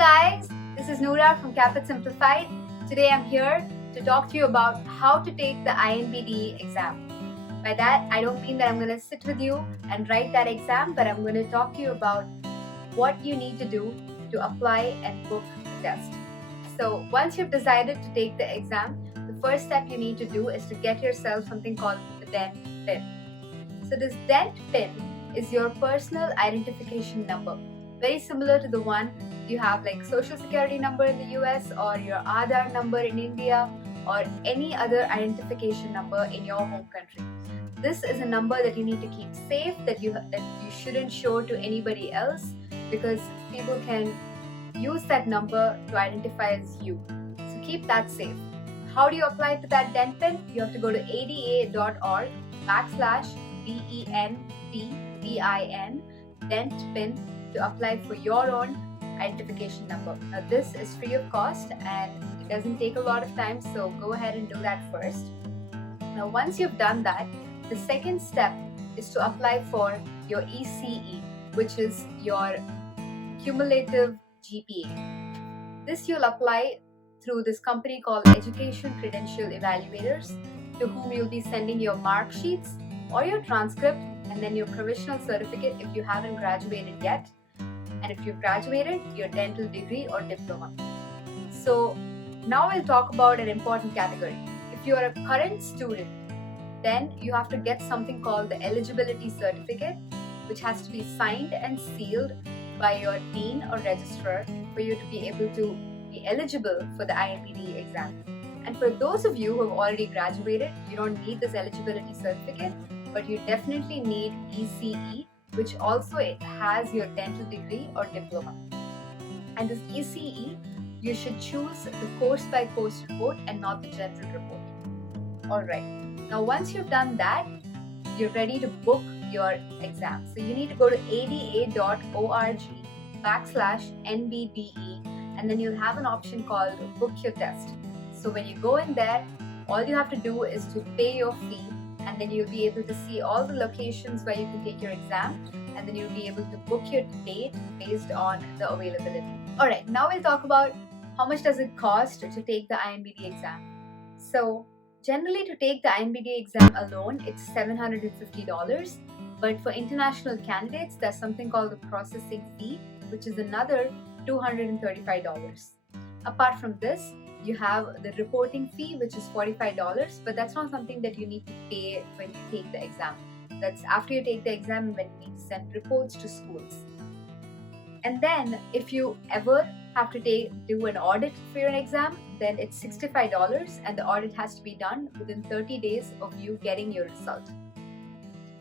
guys, this is Nourah from Caapid Simplified. Today I'm here to talk to you about how to take the INBDE exam. By that, I don't mean that I'm going to sit with you and write that exam, but I'm going to talk to you about what you need to do to apply and book the test. So once you've decided to take the exam, the first step you need to do is to get yourself something called the DENTIN. So this DENTIN is your personal identification number. Very similar to the one you have like social security number in the US or your Aadhaar number in India or any other identification number in your home country. This is a number that you need to keep safe, that you shouldn't show to anybody else because people can use that number to identify as you. So keep that safe. How do you apply to that DENTIN? You have to go to ADEA.org/DENTIN DENTIN to apply for your own identification number. Now this is free of cost and it doesn't take a lot of time, so go ahead and do that first. Now once you've done that, the second step is to apply for your ECE, which is your cumulative GPA. This you'll apply through this company called Education Credential Evaluators, to whom you'll be sending your mark sheets or your transcript and then your provisional certificate if you haven't graduated yet, and if you've graduated, your dental degree or diploma. So now we'll talk about an important category. If you are a current student, then you have to get something called the eligibility certificate, which has to be signed and sealed by your dean or registrar for you to be able to be eligible for the INBDE exam. And for those of you who have already graduated, you don't need this eligibility certificate, but you definitely need ECE, which also has your dental degree or diploma. And this ECE, you should choose the course by course report and not the general report. Alright, now once you've done that, you're ready to book your exam. So you need to go to ADEA.org/NBDE and then you'll have an option called book your test. So when you go in there, all you have to do is to pay your fee, and then you'll be able to see all the locations where you can take your exam, and then you'll be able to book your date based on the availability. Alright, now we'll talk about how much does it cost to take the INBDE exam. So generally to take the INBDE exam alone, it's $750, but for international candidates, there's something called the processing fee, which is another $235. Apart from this, you have the reporting fee, which is $45, but that's not something that you need to pay when you take the exam. That's after you take the exam and when you need to send reports to schools. And then if you ever have to do an audit for your exam, then it's $65 and the audit has to be done within 30 days of you getting your result.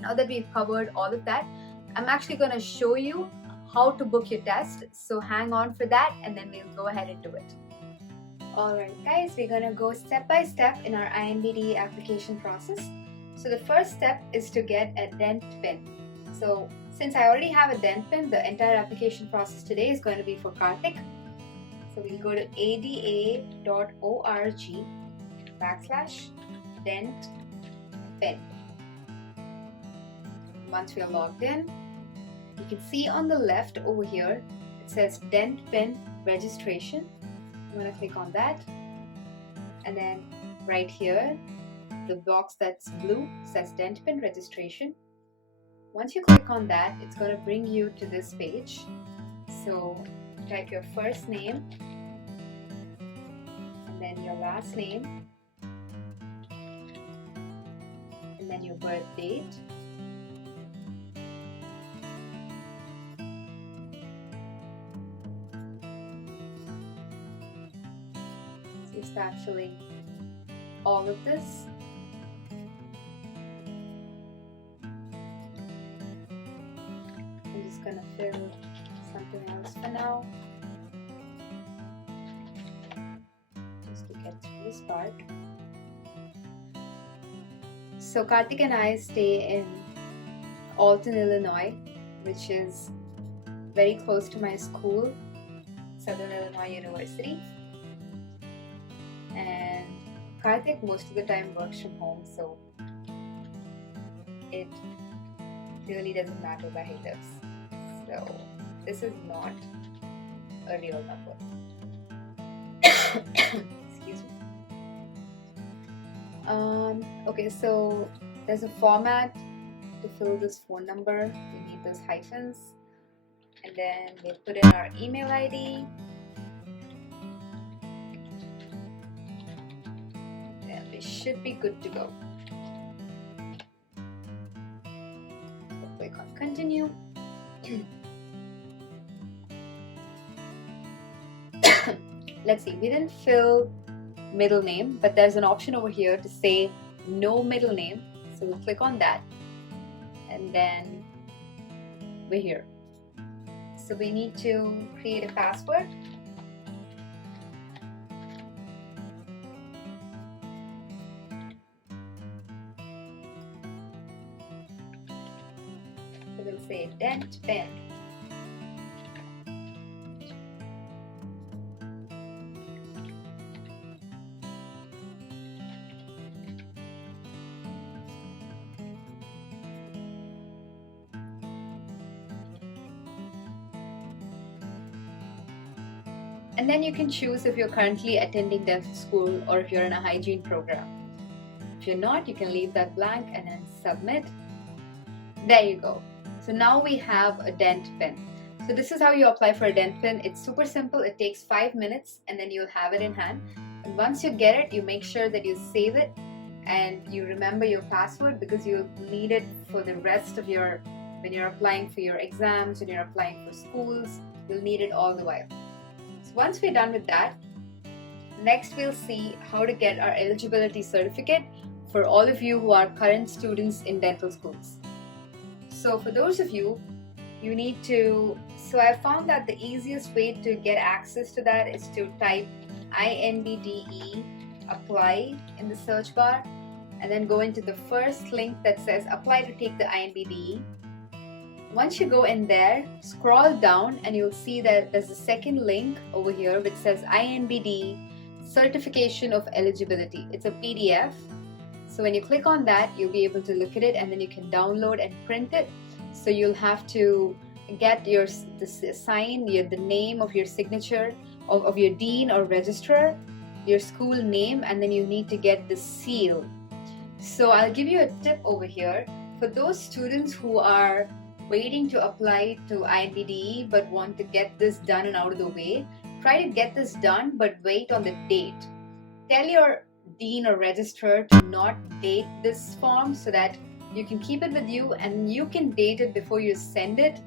Now that we've covered all of that, I'm actually going to show you how to book your test. So hang on for that and then we'll go ahead and do it. Alright guys, we're going to go step by step in our INBDE application process. So the first step is to get a DENTIN. So since I already have a DENTIN, the entire application process today is going to be for Karthik. So we'll go to ADEA.org/DENTIN. Once we are logged in, you can see on the left over here, it says DENTIN registration. I'm going to click on that, and then right here the box that's blue says DENTIN registration. Once you click on that, it's going to bring you to this page. So type your first name and then your last name and then your birth date. You start filling all of this. I'm just gonna fill something else for now, just to get through this part. So Karthik and I stay in Alton, Illinois, which is very close to my school, Southern Illinois University. And Karthik most of the time works from home, so it really doesn't matter where he lives. So this is not a real number. Excuse me. Okay, so there's a format to fill this phone number. We need those hyphens, and then we put in our email ID. And we should be good to go. So click on continue. Let's see, we didn't fill middle name, but there's an option over here to say no middle name. So we'll click on that, and then we're here. So we need to create a password. So we'll say DENTIN. And then you can choose if you're currently attending dental school or if you're in a hygiene program. If you're not, you can leave that blank and then submit. There you go. So now we have a dent pin. So this is how you apply for a dent pin. It's super simple. It takes 5 minutes and then you'll have it in hand. And once you get it, you make sure that you save it and you remember your password, because you'll need it for the rest of your, when you're applying for your exams, when you're applying for schools, you'll need it all the while. So once we're done with that, next we'll see how to get our eligibility certificate for all of you who are current students in dental schools. So for those of you, you need to, so I found that the easiest way to get access to that is to type INBDE apply in the search bar, and then go into the first link that says apply to take the INBDE. Once you go in there, scroll down and you'll see that there's a second link over here which says INBDE certification of eligibility. It's a PDF. So when you click on that, you'll be able to look at it and then you can download and print it. So you'll have to get your sign, the name of your signature of your dean or registrar, your school name, and then you need to get the seal. So I'll give you a tip over here. For those students who are waiting to apply to INBDE but want to get this done and out of the way, try to get this done but wait on the date. Tell your dean or registrar to not date this form so that you can keep it with you and you can date it before you send it,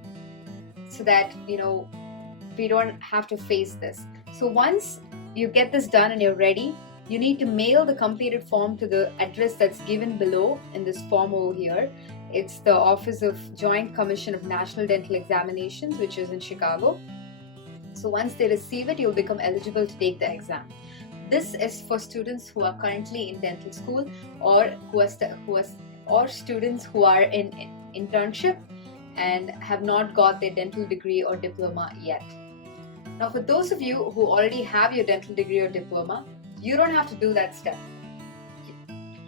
so that we don't have to face this. So once you get this done and you're ready, you need to mail the completed form to the address that's given below in this form over here. It's the Office of Joint Commission of National Dental Examinations, which is in Chicago. So once they receive it, you'll become eligible to take the exam. This is for students who are currently in dental school or or students who are in internship and have not got their dental degree or diploma yet. Now for those of you who already have your dental degree or diploma, you don't have to do that step.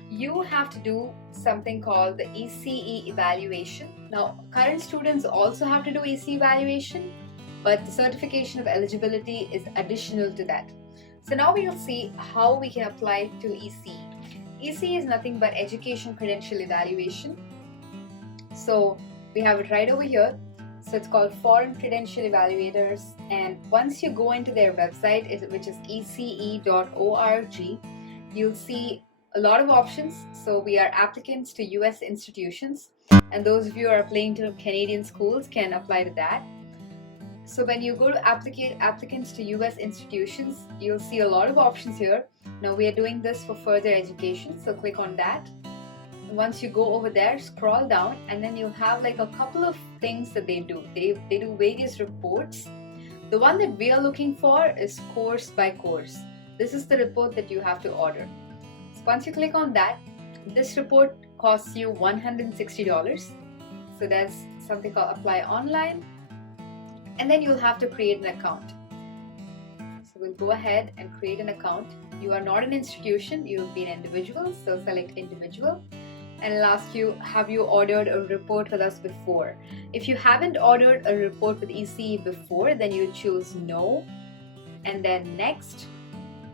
You have to do something called the ECE evaluation. Now current students also have to do ECE evaluation, but the certification of eligibility is additional to that. So now we will see how we can apply to ECE. ECE is nothing but Education Credential Evaluation. So we have it right over here. So it's called Foreign Credential Evaluators, and once you go into their website, which is ece.org, you'll see a lot of options. So we are applicants to US institutions, and those of you who are applying to Canadian schools can apply to that. So when you go to applicants to US institutions, you'll see a lot of options here. Now we are doing this for further education, so click on that. Once you go over there, scroll down, and then you'll have like a couple of things that they do. They do various reports. The one that we are looking for is course by course. This is the report that you have to order. So once you click on that, this report costs you $160. So there's something called apply online, and then you'll have to create an account. So we'll go ahead and create an account. You are not an institution, you'll be an individual, so select individual. and it'll ask you, have you ordered a report with us before? If you haven't ordered a report with ECE before, then you choose no, and then next.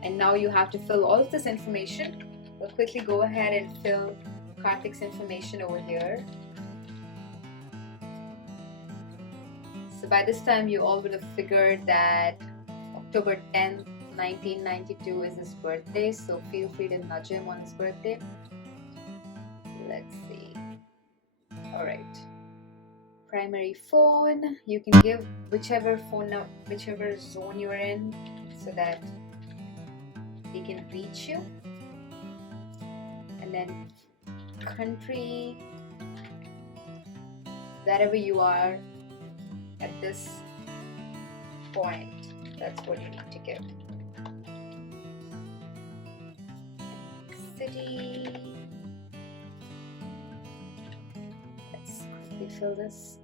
And now you have to fill all of this information. We'll quickly go ahead and fill Karthik's information over here. So by this time you all would have figured that October 10th, 1992 is his birthday, so feel free to nudge him on his birthday. Let's see. Alright. Primary phone. You can give whichever phone number, whichever zone you're in, so that they can reach you. And then country, wherever you are at this point, that's what you need to give. City. Let's quickly fill this.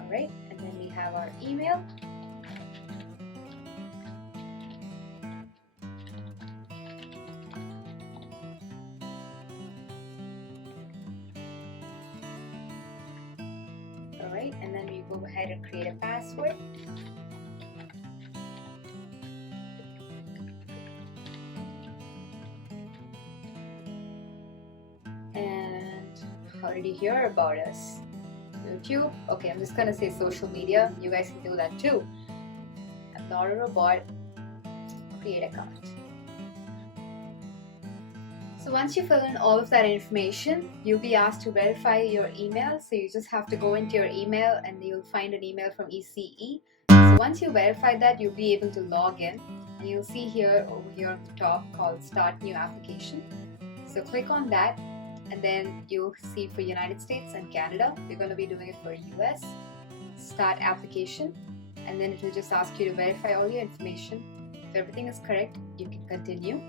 Alright, and then we have our email. Alright, and then we go ahead and create a password. And how did you hear about us? YouTube? Okay, I'm just gonna say social media. You guys can do that too. I'm not a robot. Create account. So once you fill in all of that information, you'll be asked to verify your email. So you just have to go into your email and you'll find an email from ECE. So once you verify that, you'll be able to log in, and you'll see here over here on the top called Start New Application. So click on that, and then you'll see for United States and Canada. We're going to be doing it for US. Start application, and then it will just ask you to verify all your information. If everything is correct, you can continue.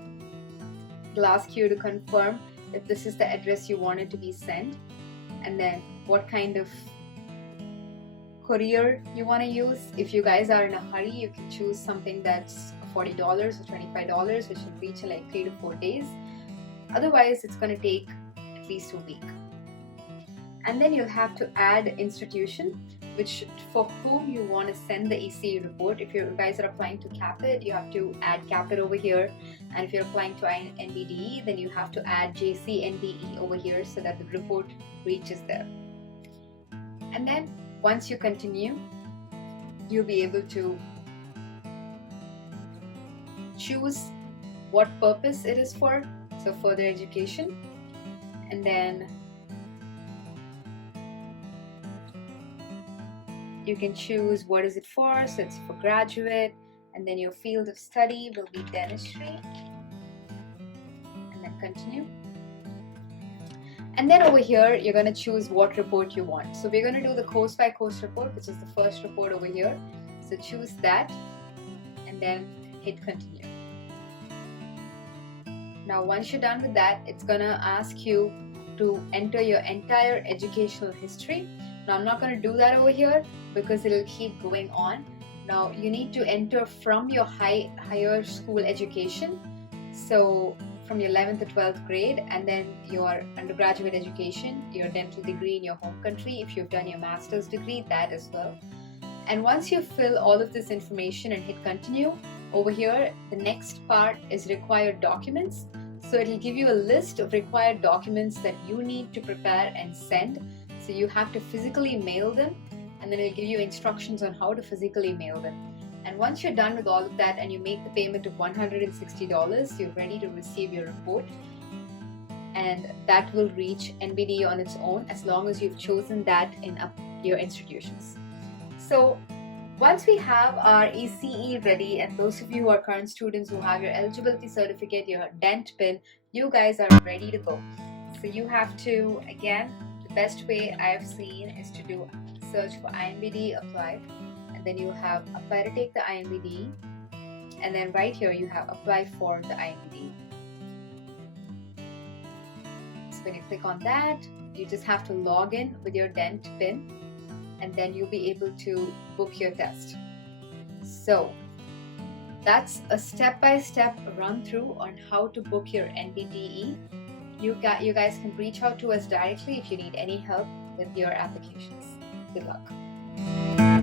It'll ask you to confirm if this is the address you want it to be sent, and then what kind of courier you want to use. If you guys are in a hurry, you can choose something that's $40 or $25, which will reach in like 3 to 4 days. Otherwise, it's going to take at least a week. And then you'll have to add institution, which for whom you want to send the ECE report. If you guys are applying to CAAPID, you have to add CAAPID over here, and if you're applying to INBDE, then you have to add JCNDE over here so that the report reaches there. And then once you continue, you'll be able to choose what purpose it is for, so further education, and then you can choose what is it for. So it's for graduate, and then your field of study will be dentistry, and then continue. And then over here you're going to choose what report you want. So we're going to do the course by course report, which is the first report over here. So choose that and then hit continue. Now once you're done with that, it's going to ask you to enter your entire educational history. Now I'm not going to do that over here because it'll keep going on. Now you need to enter from your higher school education, so from your 11th to 12th grade, and then your undergraduate education, your dental degree in your home country. If you've done your master's degree, that as well. And once you fill all of this information and hit continue, over here the next part is required documents. So it'll give you a list of required documents that you need to prepare and send. So you have to physically mail them, and then it'll give you instructions on how to physically mail them. And once you're done with all of that and you make the payment of $160, you're ready to receive your report, and that will reach NBDE on its own as long as you've chosen that in your institutions. So once we have our ECE ready, and those of you who are current students who have your eligibility certificate, your DENTIN, you guys are ready to go. So you have to, again, the best way I've seen is to do search for INBDE apply, and then you have apply to take the INBDE, and then right here you have apply for the INBDE. So when you click on that, you just have to log in with your DENTIN, and then you'll be able to book your test. So That's a step-by-step run-through on how to book your NBDE. You guys can reach out to us directly if you need any help with your applications. Good luck.